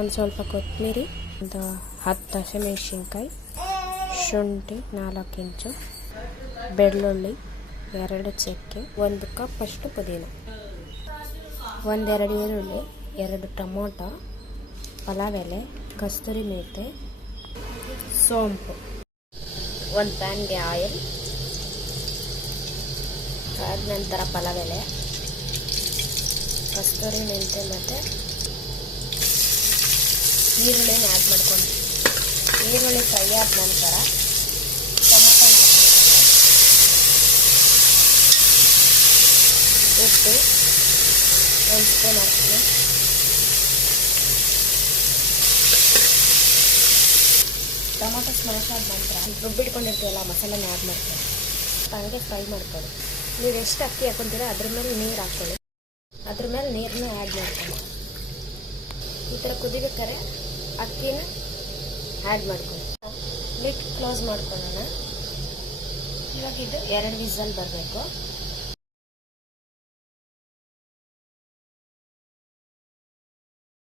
ಒಂದು ಸ್ವಲ್ಪ ಕೊತ್ತಂಬರಿ, ಒಂದು ಹತ್ತು ಹಸಿಮೆಣಸಿನ್ಕಾಯಿ, ಶುಂಠಿ ನಾಲ್ಕು ಇಂಚು, ಬೆಳ್ಳುಳ್ಳಿ ಎರಡು ಚಕ್ಕೆ, ಒಂದು ಕಪ್ ಅಷ್ಟು ಪುದೀನ, ಒಂದೆರಡು ಈರುಳ್ಳಿ, ಎರಡು ಟೊಮೊಟೊ ಪಲಾವ್ ಎಲೆ ಕಸ್ತೂರಿ ಮೇತೆ, ಸೋಂಪು, ಒಂದು ಪ್ಯಾನ್ಗೆ ಆಯಿಲ್, ಆದ ನಂತರ ಪಲಾವ್ ಎಲೆ ಕಸ್ತೂರಿ ಮೆಂತೆ ಮತ್ತು ಈರುಳ್ಳಿನ ಆ್ಯಡ್ ಮಾಡ್ಕೊಂಡು ಈರುಳ್ಳಿ ಫ್ರೈ ಆದ ನಂತರ ಟೊಮೊಟೊ ಆ್ಯಡ್ ಮಾಡ್ಕೊಂಡು ಉಪ್ಪು ಒಂದು ಸ್ಪೂನ್ ಅರಿಶಿನ ಟೊಮೊಟೊ ಸ್ಮ್ಯಾಶ್ ಆದ ನಂತರ ರುಬ್ಬಿಟ್ಕೊಂಡಿರ್ತೀವಲ್ಲ ಮಸಾಲೆನ ಆ್ಯಡ್ ಮಾಡ್ತೀವಿ ಹಂಗೆ ಫ್ರೈ ಮಾಡ್ಕೊಳ್ಳಿ ನೀವು ಎಷ್ಟು ಅಕ್ಕಿ ಹಾಕೊತೀರ ಅದ್ರ ಮೇಲೆ ನೀರು ಹಾಕ್ಕೊಳ್ಳಿ ಅದ್ರ ಮೇಲೆ ನೀರನ್ನ ಆ್ಯಡ್ ಮಾಡ್ಕೊಳ್ಳಿ ಈ ಥರ ಕುದಿಬೇಕಾದ್ರೆ ಅಕ್ಕಿನ ಆ್ಯಡ್ ಮಾಡ್ಕೊಳ್ಳಿ ಲಿಟ್ ಕ್ಲೋಸ್ ಮಾಡ್ಕೊಳ್ಳೋಣ. ಇವಾಗ ಇದು ಎರಡು ವಿಸಲ್ ಬರಬೇಕು.